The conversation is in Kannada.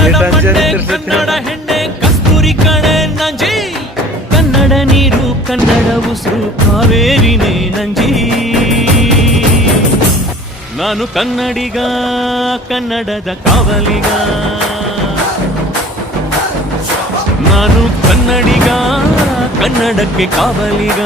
ಕನ್ನಡ ಮಂಡೆ ಕನ್ನಡ ಹೆಣ್ಣೆ ಕಸ್ತೂರಿ ಕಣೆ ನಂಜಿ ಕನ್ನಡ ನೀರು ಕನ್ನಡ ಉಸಿರು ಕಾವೇರಿನೇ ನಂಜಿ ನಾನು ಕನ್ನಡಿಗ ಕನ್ನಡದ ಕಾವಲಿಗ ನಾನು ಕನ್ನಡಿಗ ಕನ್ನಡಕ್ಕೆ ಕಾವಲಿಗ